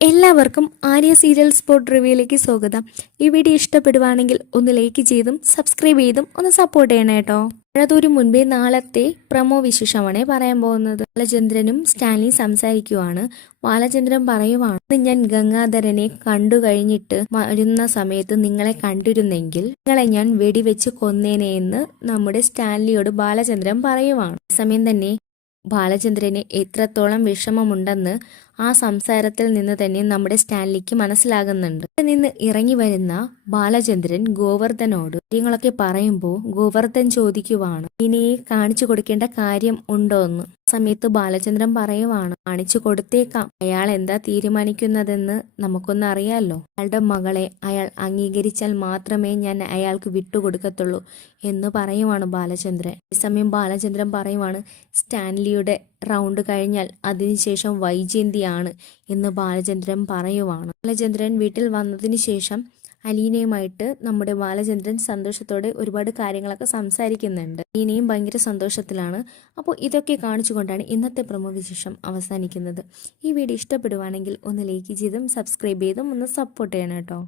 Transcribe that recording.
എല്ലാവർക്കും Arya serial spot റിവ്യൂയിലേക്ക് സ്വാഗതം. ഈ വീഡിയോ ഇഷ്ടപ്പെടുവാണെങ്കിൽ ഒന്ന് ലൈക്ക് ചെയ്തും സബ്സ്ക്രൈബ് ചെയ്തും ഒന്ന് സപ്പോർട്ട് ചെയ്യണം കേട്ടോ. അതൊരു മുൻപേ നാളത്തെ പ്രമോ വിശേഷമാണ് പറയാൻ പോകുന്നത്. ബാലചന്ദ്രനും സ്റ്റാൻലിയും സംസാരിക്കുവാണ്. ബാലചന്ദ്രൻ പറയുവാണ്, ഞാൻ ഗംഗാധരനെ കണ്ടു കഴിഞ്ഞിട്ട് വരുന്ന സമയത്ത് നിങ്ങളെ കണ്ടിരുന്നെങ്കിൽ നിങ്ങളെ ഞാൻ വെടിവെച്ച് കൊന്നേനെ എന്ന് നമ്മുടെ സ്റ്റാൻലിയോട് ബാലചന്ദ്രൻ പറയുവാണ്. സമയം തന്നെ ബാലചന്ദ്രന് എത്രത്തോളം വിഷമമുണ്ടെന്ന് ആ സംസാരത്തിൽ നിന്ന് തന്നെ നമ്മുടെ സ്റ്റാൻലിക്ക് മനസ്സിലാകുന്നുണ്ട്. അവിടെ നിന്ന് ഇറങ്ങി വരുന്ന ബാലചന്ദ്രൻ ഗോവർദ്ധനോട് കാര്യങ്ങളൊക്കെ പറയുമ്പോൾ ഗോവർദ്ധൻ ചോദിക്കുവാണ്, ഇനിയെ കാണിച്ചു കൊടുക്കേണ്ട കാര്യം ഉണ്ടോ എന്ന്. സമയത്ത് ബാലചന്ദ്രൻ പറയുവാണ്, കാണിച്ചു കൊടുത്തേക്കാം, അയാൾ എന്താ തീരുമാനിക്കുന്നതെന്ന് നമുക്കൊന്നും അറിയാലോ. അയാളുടെ മകളെ അയാൾ അംഗീകരിച്ചാൽ മാത്രമേ ഞാൻ അയാൾക്ക് വിട്ടുകൊടുക്കത്തുള്ളൂ എന്ന് പറയുവാണ് ബാലചന്ദ്രൻ. ഈ സമയം ബാലചന്ദ്രൻ പറയുവാണ്, സ്റ്റാൻലിയുടെ റൗണ്ട് കഴിഞ്ഞാൽ അതിനുശേഷം വൈജയന്തിയാണ് എന്ന് ബാലചന്ദ്രൻ പറയുവാണ്. ബാലചന്ദ്രൻ വീട്ടിൽ വന്നതിന് ശേഷം അലീനയുമായിട്ട് നമ്മുടെ ബാലചന്ദ്രൻ സന്തോഷത്തോടെ ഒരുപാട് കാര്യങ്ങളൊക്കെ സംസാരിക്കുന്നുണ്ട്. അലീനയും ഭയങ്കര സന്തോഷത്തിലാണ്. അപ്പോൾ ഇതൊക്കെ കാണിച്ചുകൊണ്ടാണ് ഇന്നത്തെ പ്രമോ വിശേഷം അവസാനിക്കുന്നത്. ഈ വീഡിയോ ഇഷ്ടപ്പെടുവാണെങ്കിൽ ഒന്ന് ലൈക്ക് ചെയ്തും സബ്സ്ക്രൈബ് ചെയ്തും ഒന്ന് സപ്പോർട്ട് ചെയ്യണം കേട്ടോ.